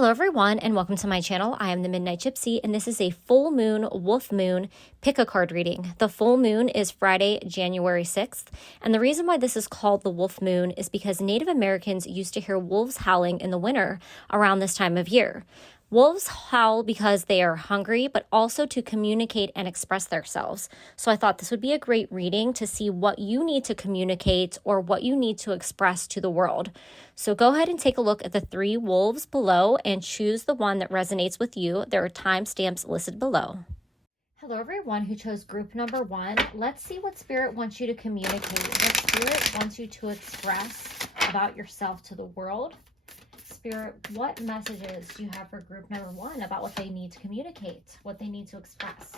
Hello everyone and welcome to my channel. I am the Midnight Gypsy and this is a full moon, wolf moon, pick a card reading. The full moon is Friday, January 6th. And the reason why this is called the wolf moon is because Native Americans used to hear wolves howling in the winter around this time of year. Wolves howl because they are hungry, but also to communicate and express themselves. So I thought this would be a great reading to see what you need to communicate or what you need to express to the world. So go ahead and take a look at the 3 wolves below and choose the one that resonates with you. There are timestamps listed below. Hello everyone who chose group number 1. Let's see what Spirit wants you to communicate, what Spirit wants you to express about yourself to the world. Spirit, what messages do you have for group number 1 about what they need to communicate, what they need to express?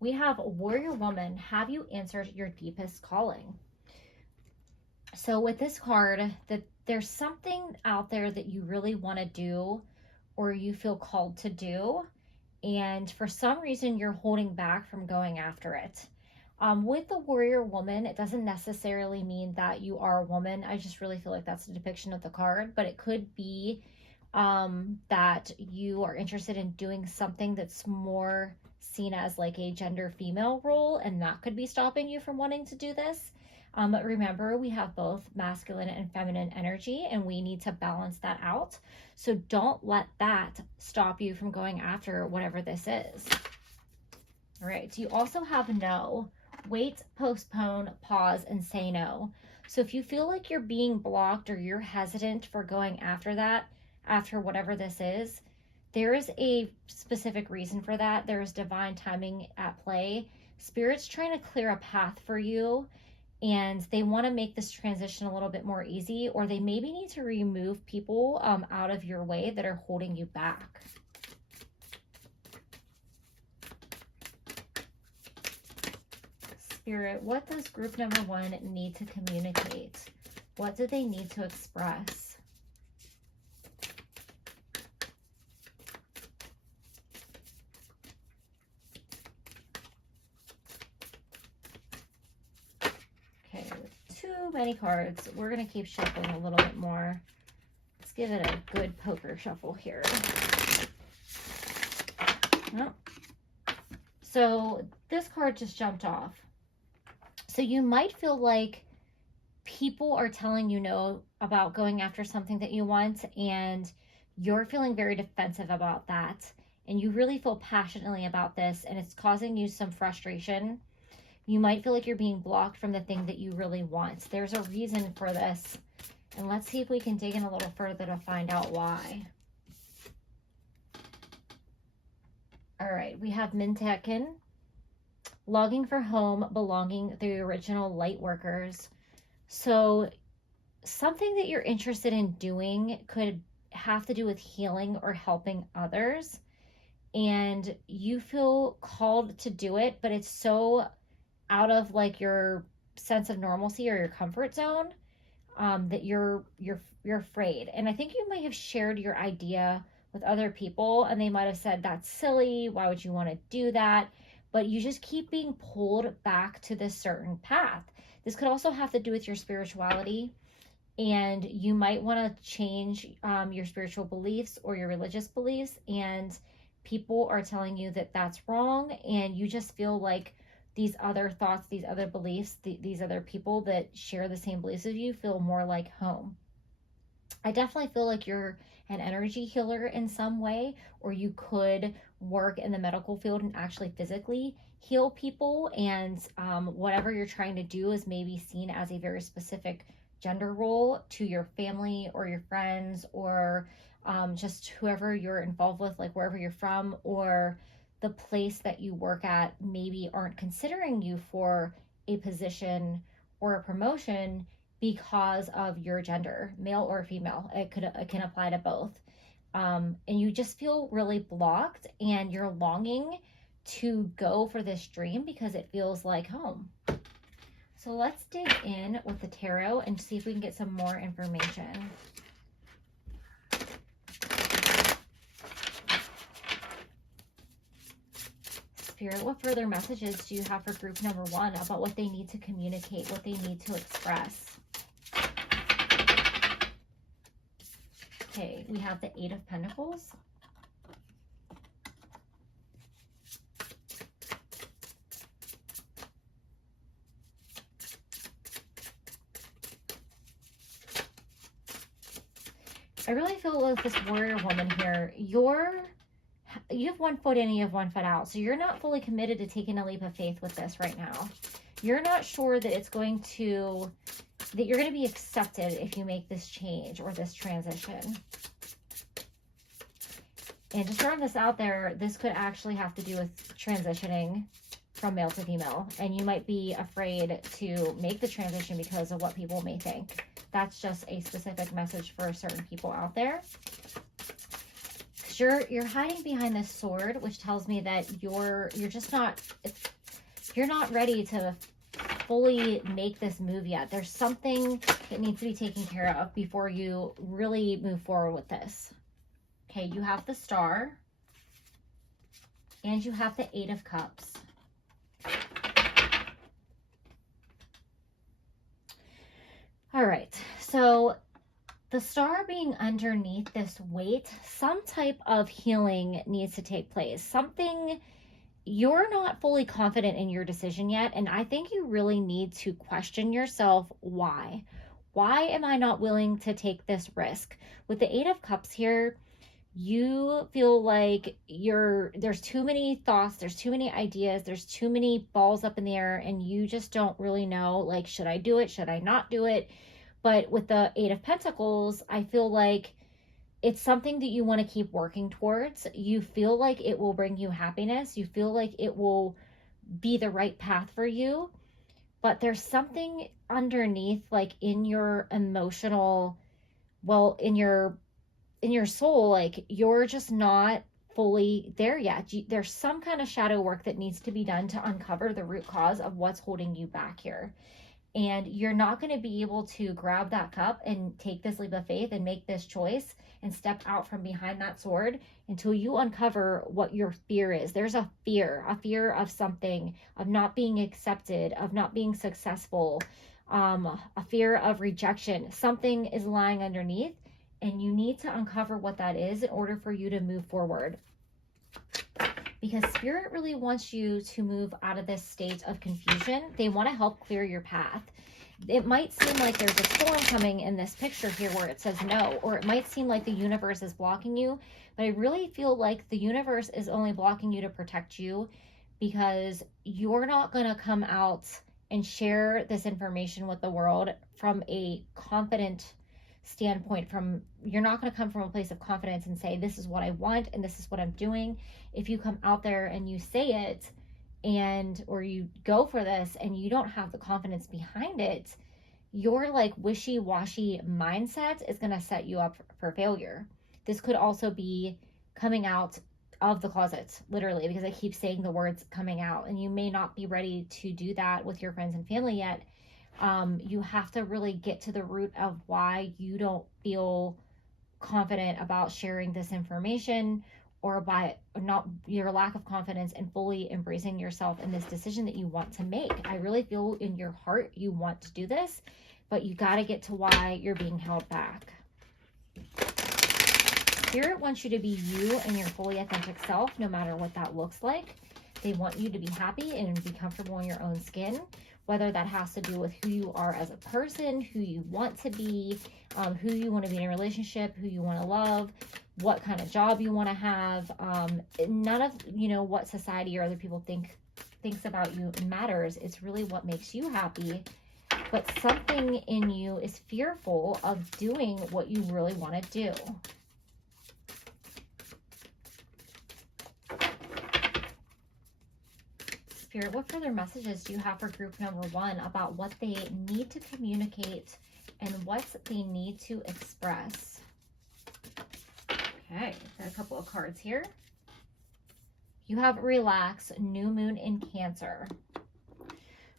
We have Warrior Woman. Have you answered your deepest calling? So with this card, that there's something out there that you really want to do or you feel called to do, and for some reason you're holding back from going after it. With the Warrior Woman, it doesn't necessarily mean that you are a woman. I just really feel like that's a depiction of the card, but it could be that you are interested in doing something that's more seen as like a gender female role, and that could be stopping you from wanting to do this. But remember, we have both masculine and feminine energy, and we need to balance that out. So don't let that stop you from going after whatever this is. All right, so you also have no. Wait, postpone, pause, and say no. So if you feel like you're being blocked or you're hesitant for going after that, after whatever this is, there is a specific reason for that. There is divine timing at play. Spirit's trying to clear a path for you, and they want to make this transition a little bit more easy, or they maybe need to remove people out of your way that are holding you back. Spirit, what does group number 1 need to communicate? What do they need to express? Okay, with too many cards, we're going to keep shuffling a little bit more. Let's give it a good poker shuffle here. Oh. So this card just jumped off. So you might feel like people are telling you no about going after something that you want, and you're feeling very defensive about that, and you really feel passionately about this, and it's causing you some frustration. You might feel like you're being blocked from the thing that you really want. There's a reason for this, and let's see if we can dig in a little further to find out why. All right, we have Mintekin. Longing for home, belonging, the original light workers. So something that you're interested in doing could have to do with healing or helping others, and you feel called to do it, but it's so out of like your sense of normalcy or your comfort zone that you're afraid. And I think you might have shared your idea with other people, and they might have said, that's silly, why would you want to do that? But you just keep being pulled back to this certain path. This could also have to do with your spirituality, and you might want to change your spiritual beliefs or your religious beliefs, and people are telling you that that's wrong, and you just feel like these other thoughts, these other beliefs, these other people that share the same beliefs as you feel more like home. I definitely feel like you're an energy healer in some way, or you could work in the medical field and actually physically heal people, and whatever you're trying to do is maybe seen as a very specific gender role to your family or your friends, or just whoever you're involved with, like wherever you're from, or the place that you work at maybe aren't considering you for a position or a promotion because of your gender, male or female. It can apply to both. And you just feel really blocked, and you're longing to go for this dream because it feels like home. So let's dig in with the tarot and see if we can get some more information. Spirit, what further messages do you have for group number 1 about what they need to communicate, what they need to express? Okay, we have the Eight of Pentacles. I really feel with this warrior woman here, you have one foot in, you have one foot out. So you're not fully committed to taking a leap of faith with this right now. You're not sure that it's going to, that you're going to be accepted if you make this change or this transition. And just throwing this out there, this could actually have to do with transitioning from male to female. And you might be afraid to make the transition because of what people may think. That's just a specific message for certain people out there. You're hiding behind this sword, which tells me that you're just not, you're not ready to fully make this move yet. There's something that needs to be taken care of before you really move forward with this. Okay, you have the Star and you have the Eight of Cups. All right, so the Star being underneath this weight, some type of healing needs to take place. Something, you're not fully confident in your decision yet, and I think you really need to question yourself why. Why am I not willing to take this risk? With the Eight of Cups here, you feel like there's too many thoughts, there's too many ideas, there's too many balls up in the air, and you just don't really know, like, should I do it? Should I not do it? But with the Eight of Pentacles, I feel like it's something that you want to keep working towards. You feel like it will bring you happiness. You feel like it will be the right path for you. But there's something underneath, like in your emotional, well, in your soul, like you're just not fully there yet. There's some kind of shadow work that needs to be done to uncover the root cause of what's holding you back here. And you're not going to be able to grab that cup and take this leap of faith and make this choice and step out from behind that sword until you uncover what your fear is. There's a fear of something, of not being accepted, of not being successful, a fear of rejection. Something is lying underneath, and you need to uncover what that is in order for you to move forward. Because Spirit really wants you to move out of this state of confusion. They want to help clear your path. It might seem like there's a storm coming in this picture here where it says no, or it might seem like the universe is blocking you, but I really feel like the universe is only blocking you to protect you, because you're not going to come out and share this information with the world from a confident standpoint. You're not going to come from a place of confidence and say, this is what I want and this is what I'm doing. If you come out there and you say it, or you go for this and you don't have the confidence behind it, your like wishy-washy mindset is going to set you up for failure. This could also be coming out of the closet, literally, because I keep saying the words coming out, and you may not be ready to do that with your friends and family yet. You have to really get to the root of why you don't feel confident about sharing this information, or by not your lack of confidence and fully embracing yourself in this decision that you want to make. I really feel in your heart you want to do this, but you got to get to why you're being held back. Spirit wants you to be you and your fully authentic self, no matter what that looks like. They want you to be happy and be comfortable in your own skin, whether that has to do with who you are as a person, who you want to be, who you want to be in a relationship, who you want to love, what kind of job you want to have. None of, what society or other people thinks about you matters. It's really what makes you happy. But something in you is fearful of doing what you really want to do. Spirit, what further messages do you have for group number 1 about what they need to communicate and what they need to express? Okay, got a couple of cards here. You have Relax, New Moon in Cancer.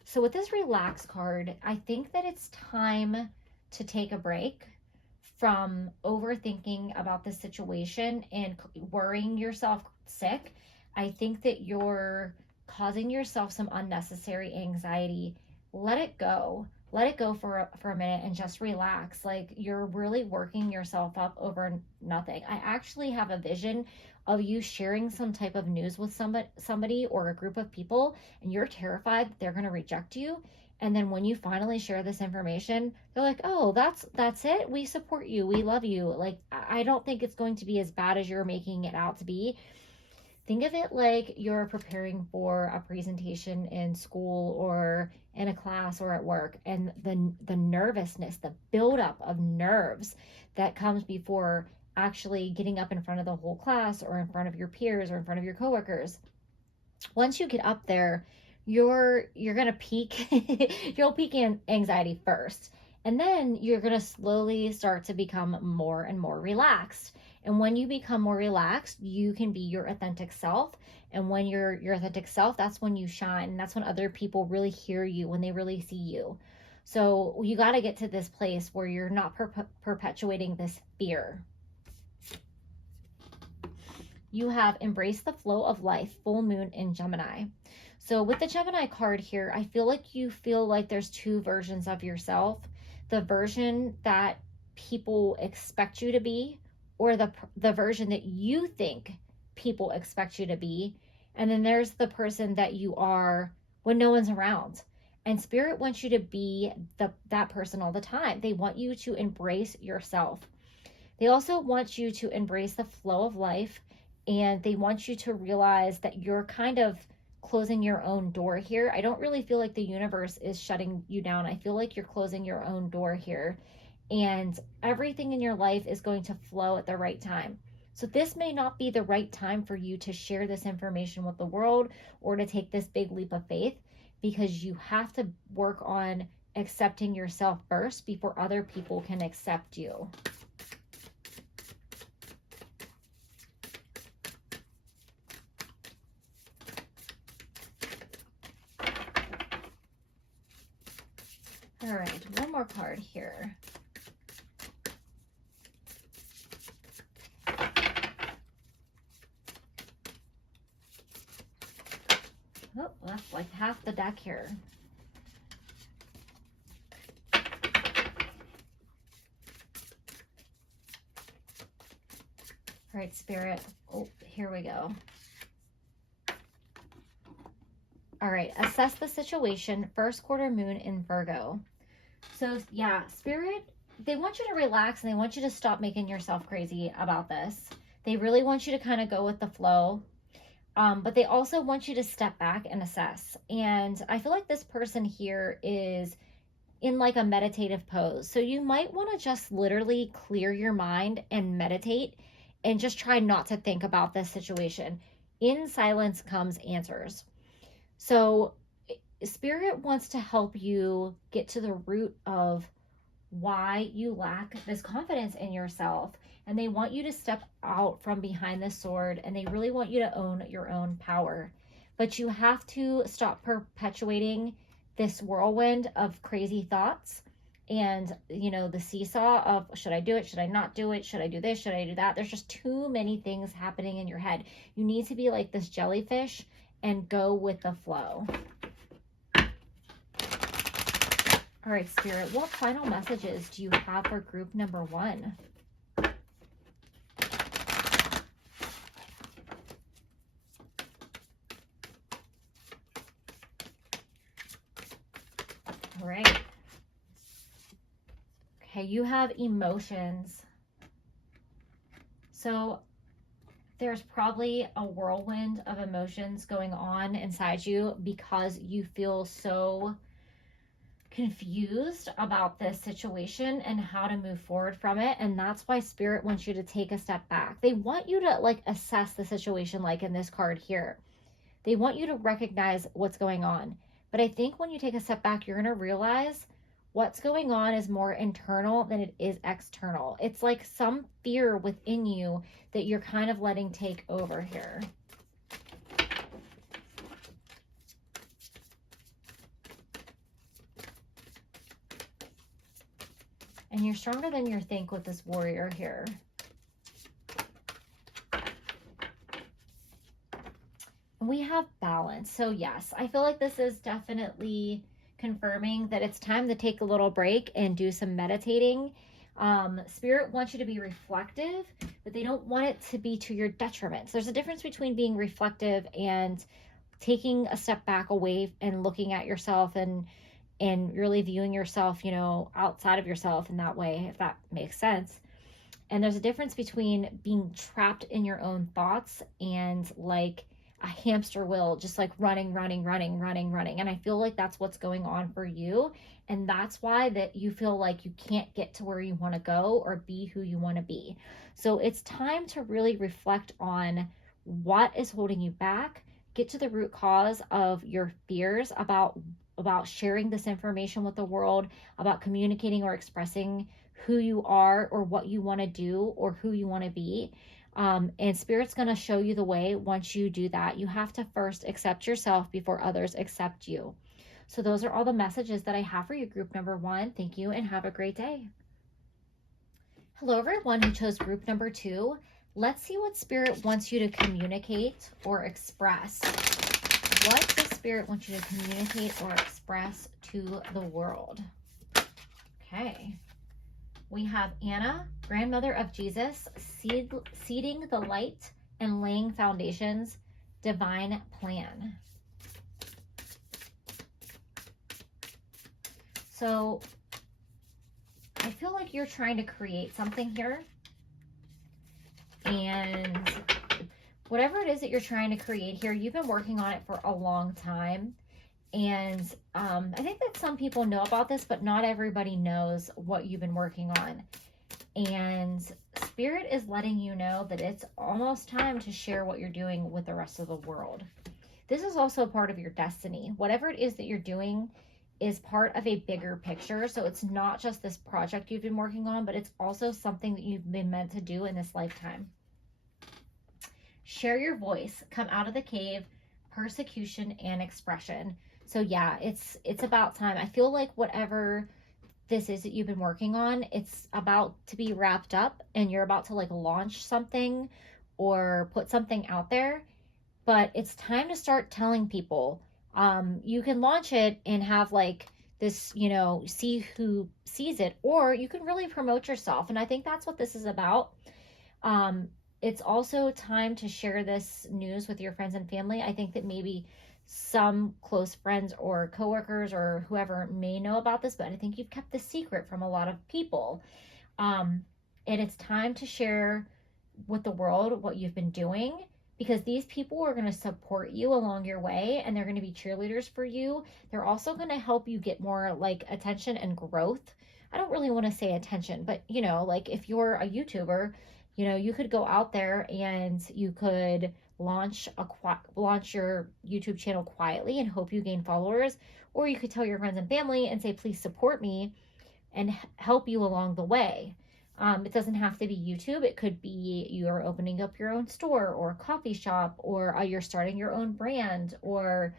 So with this Relax card, I think that it's time to take a break from overthinking about this situation and worrying yourself sick. I think that you're causing yourself some unnecessary anxiety. Let it go. let it go for a minute and just relax. Like, you're really working yourself up over nothing. I actually have a vision of you sharing some type of news with somebody or a group of people, and you're terrified that they're going to reject you. And then when you finally share this information, they're like, oh, that's it. We support you. We love you. Like, I don't think it's going to be as bad as you're making it out to be. Think of it like you're preparing for a presentation in school or in a class or at work, and the nervousness, the buildup of nerves that comes before actually getting up in front of the whole class or in front of your peers or in front of your coworkers. Once you get up there, you're gonna peak. You'll peak in anxiety first, and then you're gonna slowly start to become more and more relaxed. And when you become more relaxed, you can be your authentic self. And when you're your authentic self, that's when you shine. And that's when other people really hear you, when they really see you. So you got to get to this place where you're not perpetuating this fear. You have embraced the flow of life, full moon in Gemini. So with the Gemini card here, I feel like you feel like there's two versions of yourself. The version that people expect you to be, or the version that you think people expect you to be. And then there's the person that you are when no one's around. And Spirit wants you to be that person all the time. They want you to embrace yourself. They also want you to embrace the flow of life, and they want you to realize that you're kind of closing your own door here. I don't really feel like the universe is shutting you down. I feel like you're closing your own door here. And everything in your life is going to flow at the right time. So this may not be the right time for you to share this information with the world or to take this big leap of faith, because you have to work on accepting yourself first before other people can accept you. All right, one more card here. Oh, that's like half the deck here. All right, Spirit. Oh, here we go. All right, assess the situation, first quarter moon in Virgo. So yeah, Spirit, they want you to relax and they want you to stop making yourself crazy about this. They really want you to kind of go with the flow. But they also want you to step back and assess. And I feel like this person here is in like a meditative pose. So you might want to just literally clear your mind and meditate and just try not to think about this situation. In silence comes answers. So Spirit wants to help you get to the root of why you lack this confidence in yourself. And they want you to step out from behind the sword, and they really want you to own your own power. But you have to stop perpetuating this whirlwind of crazy thoughts and, you know, the seesaw of should I do it? Should I not do it? Should I do this? Should I do that? There's just too many things happening in your head. You need to be like this jellyfish and go with the flow. All right, Spirit, what final messages do you have for group number 1? All right. Okay, you have emotions. So there's probably a whirlwind of emotions going on inside you because you feel so confused about this situation and how to move forward from it. And that's why Spirit wants you to take a step back. They want you to like assess the situation, like in this card here. They want you to recognize what's going on. But I think when you take a step back, you're going to realize what's going on is more internal than it is external. It's like some fear within you that you're kind of letting take over here. And you're stronger than you think with this warrior here. And we have balance. So yes, I feel like this is definitely confirming that it's time to take a little break and do some meditating. Spirit wants you to be reflective, but they don't want it to be to your detriment. So there's a difference between being reflective and taking a step back away and looking at yourself and really viewing yourself, outside of yourself in that way, if that makes sense. And there's a difference between being trapped in your own thoughts and like a hamster wheel, just like running. And I feel like that's what's going on for you. And that's why that you feel like you can't get to where you want to go or be who you want to be. So it's time to really reflect on what is holding you back, get to the root cause of your fears about sharing this information with the world, about communicating or expressing who you are or what you want to do or who you want to be. And Spirit's going to show you the way once you do that. You have to first accept yourself before others accept you. So those are all the messages that I have for you, group number 1. Thank you and have a great day. Hello, everyone who chose group number 2. Let's see what Spirit wants you to communicate or express. What does Spirit want you to communicate or express to the world? Okay. We have Anna, grandmother of Jesus, seeding the light and laying foundations, divine plan. So I feel like you're trying to create something here. And whatever it is that you're trying to create here, you've been working on it for a long time. And I think that some people know about this, but not everybody knows what you've been working on. And Spirit is letting you know that it's almost time to share what you're doing with the rest of the world. This is also a part of your destiny. Whatever it is that you're doing is part of a bigger picture. So it's not just this project you've been working on, but it's also something that you've been meant to do in this lifetime. Share your voice, come out of the cave, persecution and expression. So yeah, it's about time. I feel like whatever this is that you've been working on, it's about to be wrapped up and you're about to like launch something or put something out there, but it's time to start telling people. You can launch it and have like this, see who sees it, or you can really promote yourself. And I think that's what this is about. It's also time to share this news with your friends and family. I think that maybe some close friends or coworkers or whoever may know about this, but I think you've kept this secret from a lot of people. And it's time to share with the world what you've been doing, because these people are going to support you along your way and they're going to be cheerleaders for you. They're also going to help you get more like attention and growth. I don't really want to say attention, but like if you're a YouTuber, you could go out there and you could launch your YouTube channel quietly and hope you gain followers, or you could tell your friends and family and say, please support me and help you along the way. It doesn't have to be YouTube. It could be you're opening up your own store or coffee shop, or you're starting your own brand, or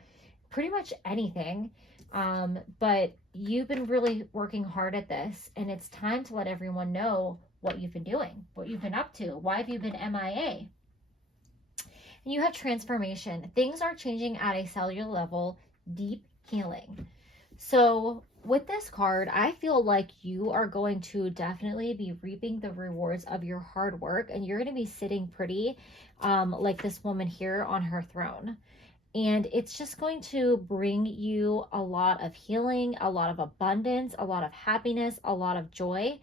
pretty much anything. But you've been really working hard at this, and it's time to let everyone know what you've been doing, what you've been up to. Why have you been MIA? And you have transformation. Things are changing at a cellular level, deep healing. So with this card, I feel like you are going to definitely be reaping the rewards of your hard work, and you're going to be sitting pretty like this woman here on her throne. And it's just going to bring you a lot of healing, a lot of abundance, a lot of happiness, a lot of joy.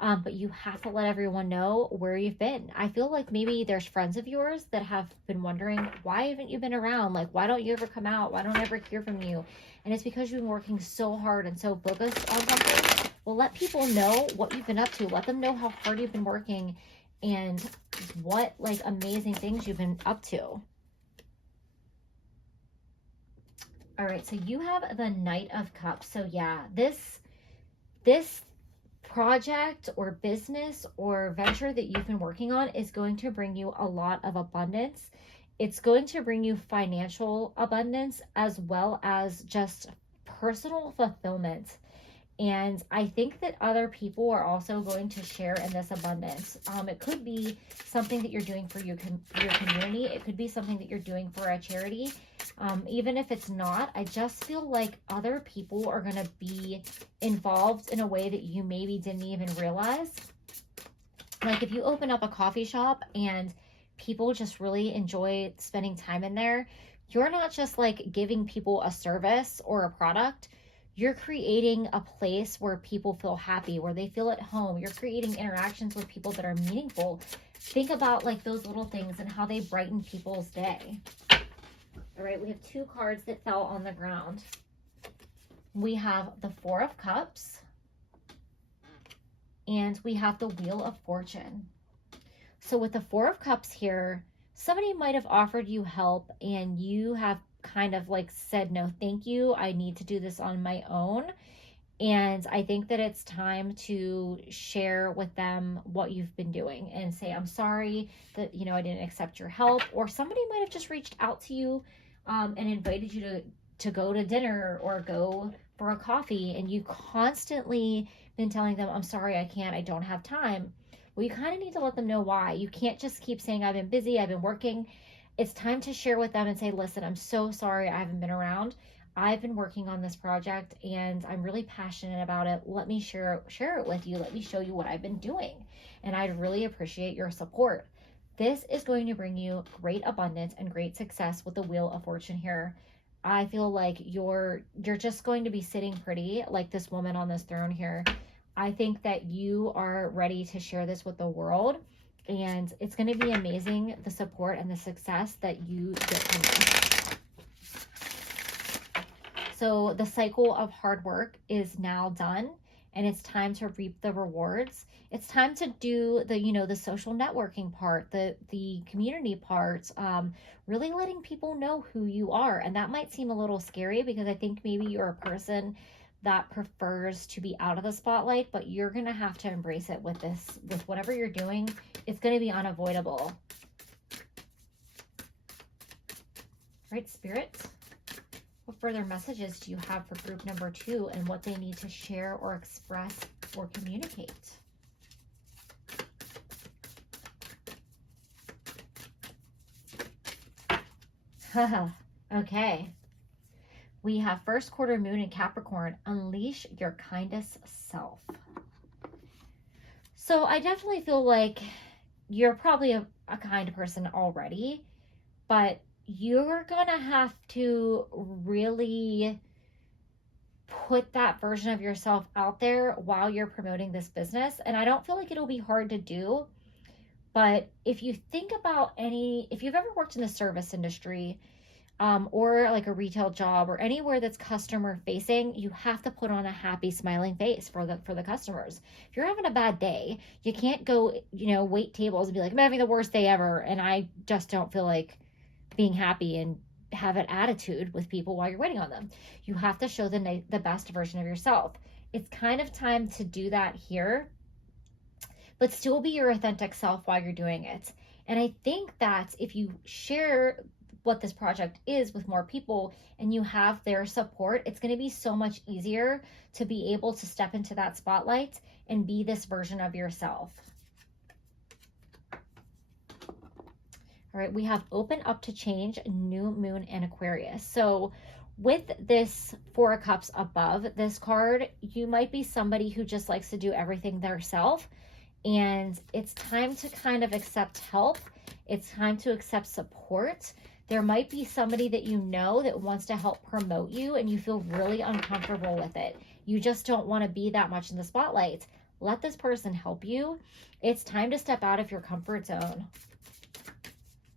But you have to let everyone know where you've been. I feel like maybe there's friends of yours that have been wondering, why haven't you been around? Like, why don't you ever come out? Why don't I ever hear from you? And it's because you've been working so hard and so focused on something. Well, let people know what you've been up to. Let them know how hard you've been working and what like amazing things you've been up to. All right, so you have the Knight of Cups. So yeah, this project or business or venture that you've been working on is going to bring you a lot of abundance. It's going to bring you financial abundance as well as just personal fulfillment. And I think that other people are also going to share in this abundance. It could be something that you're doing for your community. It could be something that you're doing for a charity. Even if it's not, I just feel like other people are going to be involved in a way that you maybe didn't even realize. Like if you open up a coffee shop and people just really enjoy spending time in there, you're not just like giving people a service or a product. You're creating a place where people feel happy, where they feel at home. You're creating interactions with people that are meaningful. Think about like those little things and how they brighten people's day. All right, we have 2 cards that fell on the ground. We have the 4 of Cups and we have the Wheel of Fortune. So with the 4 of Cups here, somebody might have offered you help and you have kind of like said, no, thank you. I need to do this on my own. And I think that it's time to share with them what you've been doing and say, I'm sorry that, you know, I didn't accept your help. Or somebody might have just reached out to you and invited you to go to dinner or go for a coffee. And you constantly been telling them, I'm sorry, I can't, I don't have time. Well, you kind of need to let them know why. You can't just keep saying, I've been busy, I've been working. It's time to share with them and say, listen, I'm so sorry I haven't been around. I've been working on this project and I'm really passionate about it. Let me share it with you. Let me show you what I've been doing. And I'd really appreciate your support. This is going to bring you great abundance and great success with the Wheel of Fortune here. I feel like you're just going to be sitting pretty like this woman on this throne here. I think that you are ready to share this with the world. And it's going to be amazing, the support and the success that you get from it. So the cycle of hard work is now done and it's time to reap the rewards. It's time to do the, you know, the social networking part, the community part, really letting people know who you are. And that might seem a little scary because I think maybe you're a person that prefers to be out of the spotlight, but you're going to have to embrace it with this, with whatever you're doing. It's going to be unavoidable. Right, Spirit? What further messages do you have for group number 2 and what they need to share or express or communicate? Okay. We have first quarter moon in Capricorn. Unleash your kindest self. So I definitely feel like you're probably a kind person already, but you're going to have to really put that version of yourself out there while you're promoting this business. And I don't feel like it'll be hard to do, but if you think about if you've ever worked in the service industry, or like a retail job or anywhere that's customer facing, you have to put on a happy smiling face for the customers. If you're having a bad day, you can't go, you know, wait tables and be like, I'm having the worst day ever and I just don't feel like being happy and have an attitude with people while you're waiting on them. You have to show the best version of yourself. It's kind of time to do that here, but still be your authentic self while you're doing it. And I think that if you share what this project is with more people and you have their support, it's going to be so much easier to be able to step into that spotlight and be this version of yourself. All right, we have open up to change, new moon, and Aquarius. So with this 4 of Cups above this card, you might be somebody who just likes to do everything themselves. And it's time to kind of accept help. It's time to accept support. There might be somebody that you know that wants to help promote you and you feel really uncomfortable with it. You just don't want to be that much in the spotlight. Let this person help you. It's time to step out of your comfort zone.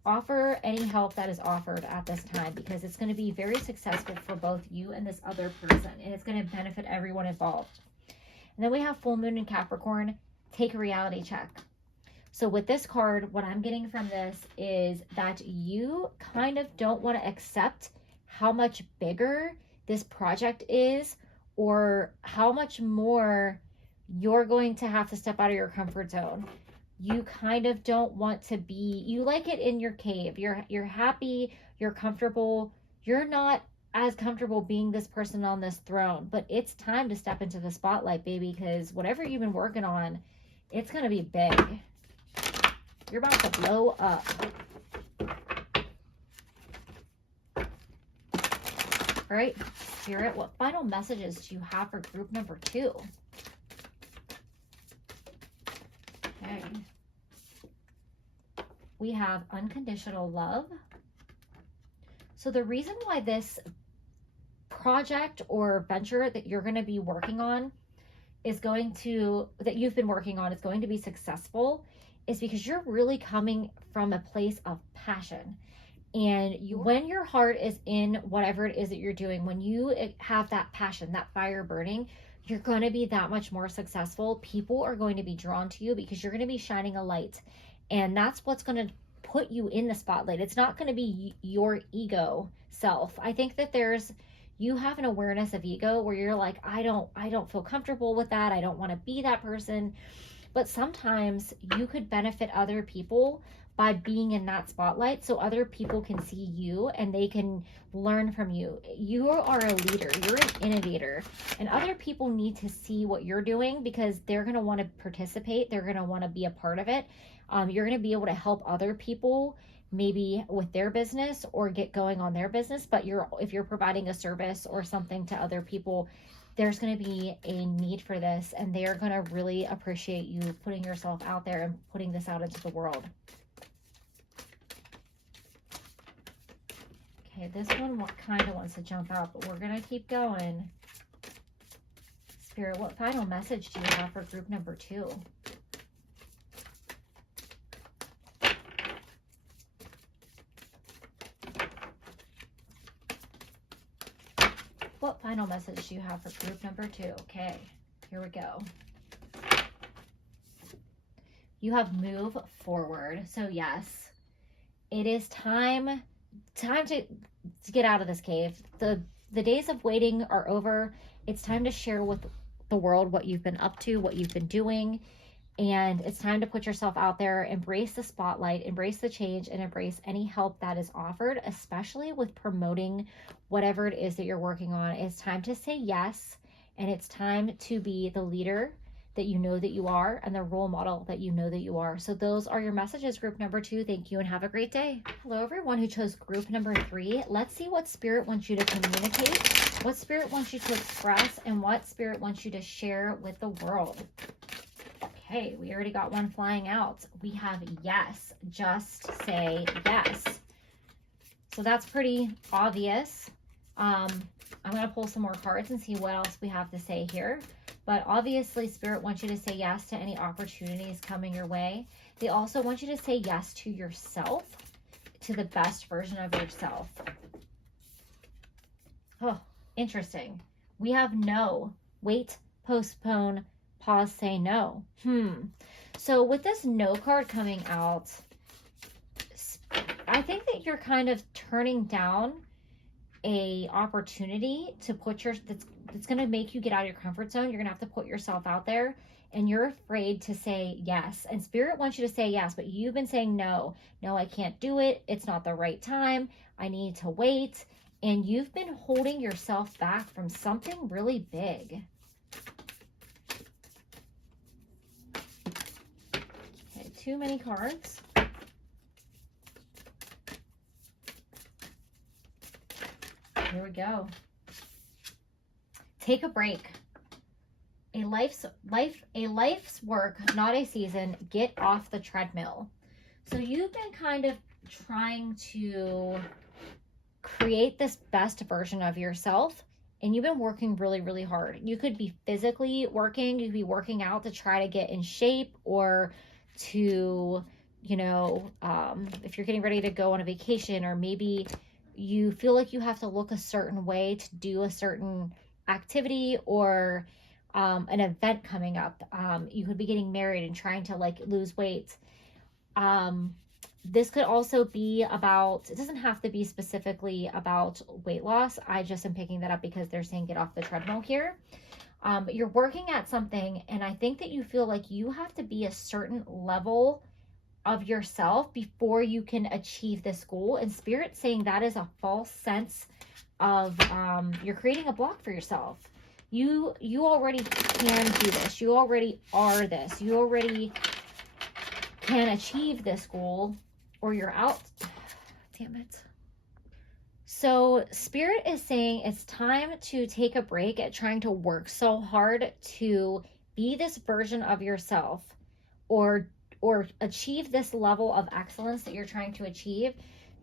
Offer any help that is offered at this time because it's going to be very successful for both you and this other person, and it's going to benefit everyone involved. And then we have full moon in Capricorn. Take a reality check. So with this card, what I'm getting from this is that you kind of don't want to accept how much bigger this project is or how much more you're going to have to step out of your comfort zone. You kind of don't want to be, you like it in your cave. You're happy, you're comfortable. You're not as comfortable being this person on this throne, but it's time to step into the spotlight, baby, because whatever you've been working on, it's going to be big. You're about to blow up. All right, Spirit, what final messages do you have for group number 2? Okay. We have unconditional love. So the reason why this project or venture that you're going to be working on is going to, that you've been working on, is going to be successful is because you're really coming from a place of passion. And when your heart is in whatever it is that you're doing, when you have that passion, that fire burning, you're going to be that much more successful. People are going to be drawn to you because you're going to be shining a light. And that's what's going to put you in the spotlight. It's not going to be your ego self. I think that you have an awareness of ego where you're like, I don't feel comfortable with that. I don't want to be that person. But sometimes you could benefit other people by being in that spotlight so other people can see you and they can learn from you. You are a leader, you're an innovator, and other people need to see what you're doing because they're going to want to participate, they're going to want to be a part of it. You're going to be able to help other people maybe with their business or get going on their business, but if you're providing a service or something to other people, there's going to be a need for this, and they're going to really appreciate you putting yourself out there and putting this out into the world. Okay, this one kind of wants to jump out, but we're going to keep going. Spirit, what final message do you have for group number 2? What final message do you have for group number 2? Okay, here we go. You have move forward. So yes, it is time to get out of this cave. The days of waiting are over. It's time to share with the world what you've been up to, what you've been doing. And it's time to put yourself out there, embrace the spotlight, embrace the change, and embrace any help that is offered, especially with promoting whatever it is that you're working on. It's time to say yes, and it's time to be the leader that you know that you are and the role model that you know that you are. So those are your messages, group number 2. Thank you and have a great day. Hello, everyone who chose group number 3. Let's see what Spirit wants you to communicate, what Spirit wants you to express, and what Spirit wants you to share with the world. Okay, we already got one flying out. We have yes, just say yes. So that's pretty obvious. I'm going to pull some more cards and see what else we have to say here. But obviously, Spirit wants you to say yes to any opportunities coming your way. They also want you to say yes to yourself, to the best version of yourself. Oh, interesting. We have no, wait, postpone, pause, say no. So with this no card coming out, I think that you're kind of turning down a opportunity to put that's going to make you get out of your comfort zone. You're going to have to put yourself out there, and you're afraid to say yes. And Spirit wants you to say yes, but you've been saying no, I can't do it. It's not the right time. I need to wait. And you've been holding yourself back from something really big. Okay, too many cards. Here we go. Take a break. A life's work, not a season. Get off the treadmill. So you've been kind of trying to create this best version of yourself, and you've been working really, really hard. You could be physically working, you could be working out to try to get in shape, or to, if you're getting ready to go on a vacation, or maybe you feel like you have to look a certain way to do a certain activity, or an event coming up. You could be getting married and trying to lose weight. This could also be about, it doesn't have to be specifically about weight loss. I just am picking that up because they're saying get off the treadmill here. You're working at something, and I think that you feel like you have to be a certain level of yourself before you can achieve this goal. And Spirit's saying that is a false sense of, you're creating a block for yourself. You already can do this. You already are this. You already can achieve this goal, or you're out. Damn it. So Spirit is saying it's time to take a break at trying to work so hard to be this version of yourself, or achieve this level of excellence that you're trying to achieve.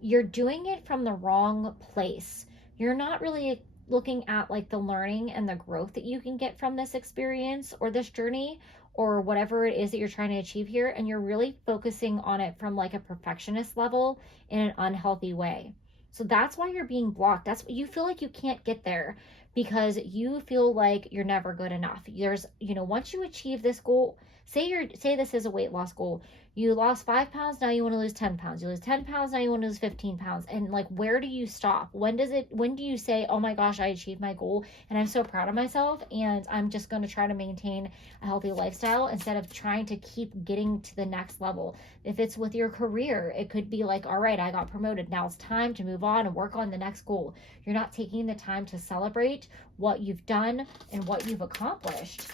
You're doing it from the wrong place. You're not really looking at like the learning and the growth that you can get from this experience or this journey or whatever it is that you're trying to achieve here, and you're really focusing on it from like a perfectionist level in an unhealthy way. So that's why you're being blocked. That's what you feel like you can't get there, because you feel like you're never good enough. There's, once you achieve this goal, say this is a weight loss goal. You lost 5 pounds, now you want to lose 10 pounds. You lose 10 pounds, now you want to lose 15 pounds. And like, where do you stop? When do you say, oh my gosh, I achieved my goal and I'm so proud of myself and I'm just going to try to maintain a healthy lifestyle instead of trying to keep getting to the next level? If it's with your career, it could be like, all right, I got promoted. Now it's time to move on and work on the next goal. You're not taking the time to celebrate what you've done and what you've accomplished.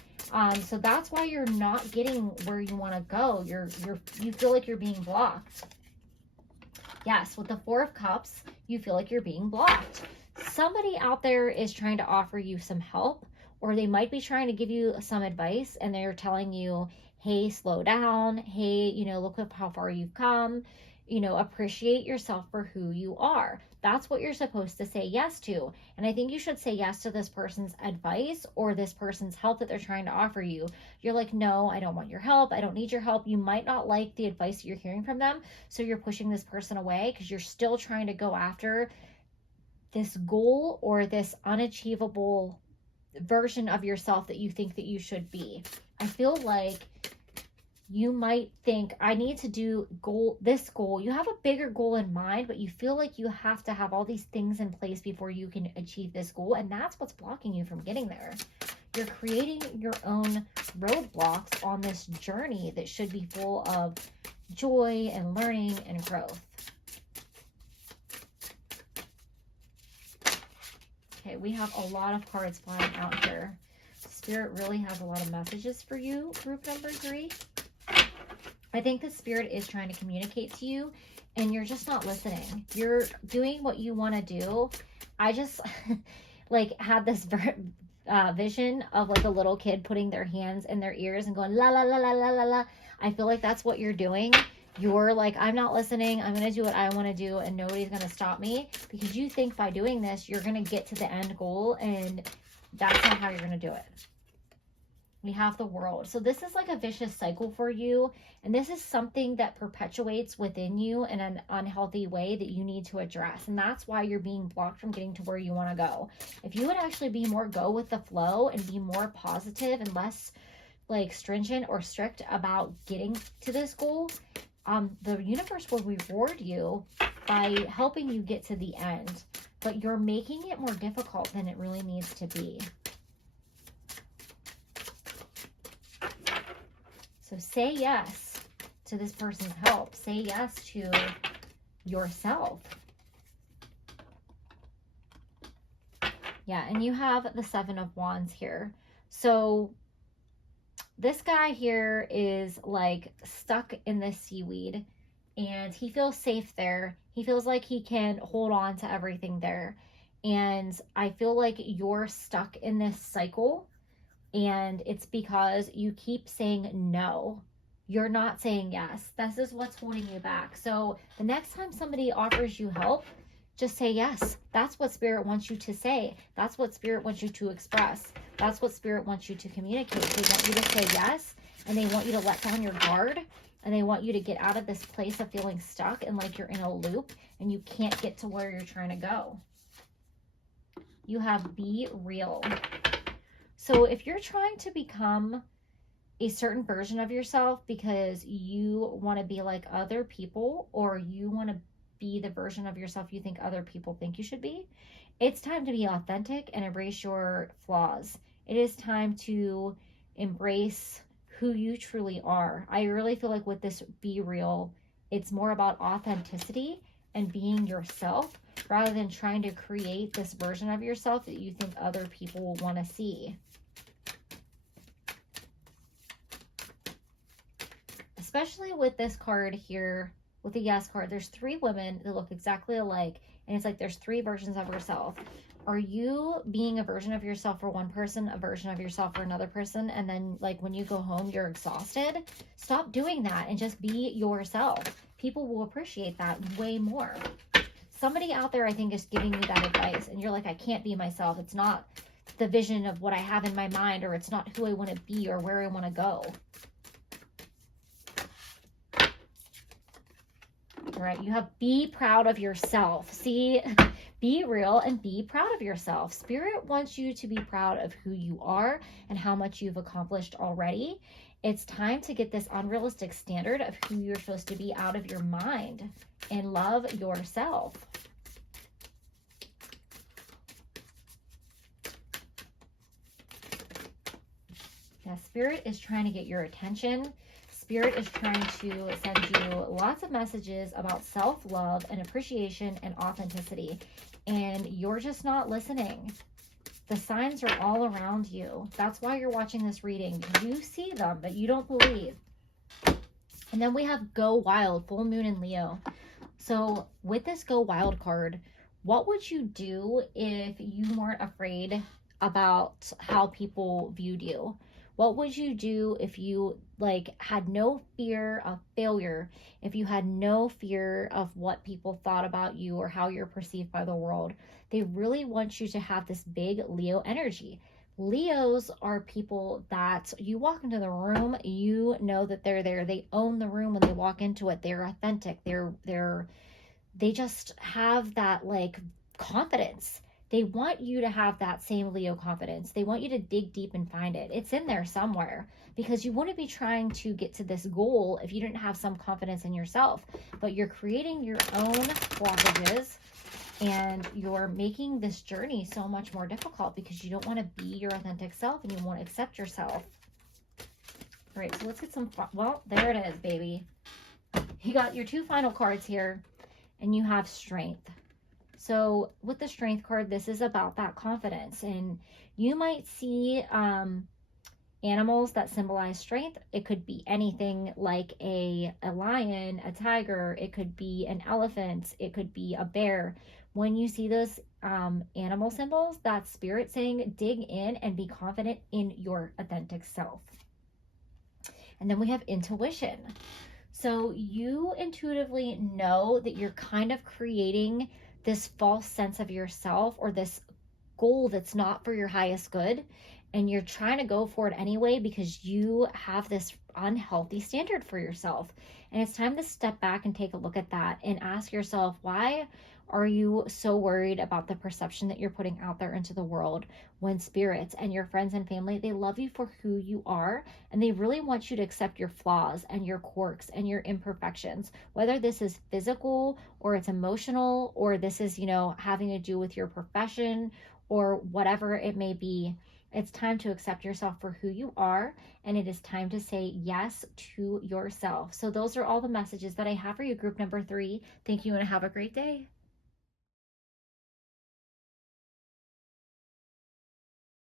So that's why you're not getting where you want to go. You feel like you're being blocked. Yes, with the Four of Cups, you feel like you're being blocked. Somebody out there is trying to offer you some help, or they might be trying to give you some advice, and they're telling you, hey, slow down. Hey, look at how far you've come. Appreciate yourself for who you are. That's what you're supposed to say yes to. And I think you should say yes to this person's advice or this person's help that they're trying to offer you. You're like, no, I don't want your help. I don't need your help. You might not like the advice that you're hearing from them. So you're pushing this person away because you're still trying to go after this goal or this unachievable version of yourself that you think that you should be. I feel like you might think, I need to do this goal. You have a bigger goal in mind, but you feel like you have to have all these things in place before you can achieve this goal. And that's what's blocking you from getting there. You're creating your own roadblocks on this journey that should be full of joy and learning and growth. Okay, we have a lot of cards flying out here. Spirit really has a lot of messages for you, group number 3. I think the Spirit is trying to communicate to you and you're just not listening. You're doing what you want to do. I just like had this vision of like a little kid putting their hands in their ears and going la la la la la la la. I feel like that's what you're doing. You're like, I'm not listening. I'm going to do what I want to do and nobody's going to stop me, because you think by doing this, you're going to get to the end goal, and that's not how you're going to do it. We have the World. So this is like a vicious cycle for you. And this is something that perpetuates within you in an unhealthy way that you need to address. And that's why you're being blocked from getting to where you want to go. If you would actually be more go with the flow and be more positive and less like stringent or strict about getting to this goal, the universe will reward you by helping you get to the end. But you're making it more difficult than it really needs to be. So say yes to this person's help. Say yes to yourself. Yeah, and you have the Seven of Wands here. So this guy here is like stuck in this seaweed and he feels safe there. He feels like he can hold on to everything there. And I feel like you're stuck in this cycle. And it's because you keep saying no. You're not saying yes. This is what's holding you back. So the next time somebody offers you help, just say yes. That's what Spirit wants you to say. That's what Spirit wants you to express. That's what Spirit wants you to communicate. They want you to say yes, and they want you to let down your guard, and they want you to get out of this place of feeling stuck and like you're in a loop and you can't get to where you're trying to go. You have Be Real. So if you're trying to become a certain version of yourself because you want to be like other people, or you want to be the version of yourself you think other people think you should be, it's time to be authentic and embrace your flaws. It is time to embrace who you truly are. I really feel like with this Be Real, it's more about authenticity and being yourself rather than trying to create this version of yourself that you think other people will want to see. Especially with this card here, with the Yes card, there's 3 women that look exactly alike, and it's like there's 3 versions of yourself. Are you being a version of yourself for one person, a version of yourself for another person, and then like when you go home, you're exhausted? Stop doing that and just be yourself. People will appreciate that way more. Somebody out there, I think, is giving you that advice, and you're like, I can't be myself. It's not the vision of what I have in my mind, or it's not who I want to be or where I want to go. All right, you have be proud of yourself. See, be real and be proud of yourself. Spirit wants you to be proud of who you are and how much you've accomplished already. It's time to get this unrealistic standard of who you're supposed to be out of your mind and love yourself. Yeah, Spirit is trying to get your attention. Spirit is trying to send you lots of messages about self-love and appreciation and authenticity, and you're just not listening. The signs are all around you. That's why you're watching this reading. You see them, but you don't believe. And then we have Go Wild, full moon in Leo. So with this Go Wild card, what would you do if you weren't afraid about how people viewed you? What would you do if you had no fear of failure, if you had no fear of what people thought about you or how you're perceived by the world? They really want you to have this big Leo energy. Leos are people that you walk into the room, you know that they're there. They own the room when they walk into it. They're authentic. They just have that confidence. They want you to have that same Leo confidence. They want you to dig deep and find it. It's in there somewhere, because you wouldn't be trying to get to this goal if you didn't have some confidence in yourself. But you're creating your own blockages, and you're making this journey so much more difficult because you don't want to be your authentic self and you won't accept yourself. All right, so let's get some fun. Well, there it is, baby. You got your 2 final cards here, and you have Strength. So with the Strength card, this is about that confidence, and you might see animals that symbolize strength. It could be anything like a lion, a tiger. It could be an elephant. It could be a bear. When you see those animal symbols, that's Spirit saying dig in and be confident in your authentic self. And then we have Intuition. So you intuitively know that you're kind of creating this false sense of yourself, or this goal that's not for your highest good, and you're trying to go for it anyway because you have this unhealthy standard for yourself. And it's time to step back and take a look at that and ask yourself, why are you so worried about the perception that you're putting out there into the world, when Spirits and your friends and family, they love you for who you are, and they really want you to accept your flaws and your quirks and your imperfections, whether this is physical or it's emotional, or this is, having to do with your profession or whatever it may be. It's time to accept yourself for who you are, and it is time to say yes to yourself. So those are all the messages that I have for you, group number 3. Thank you, and have a great day.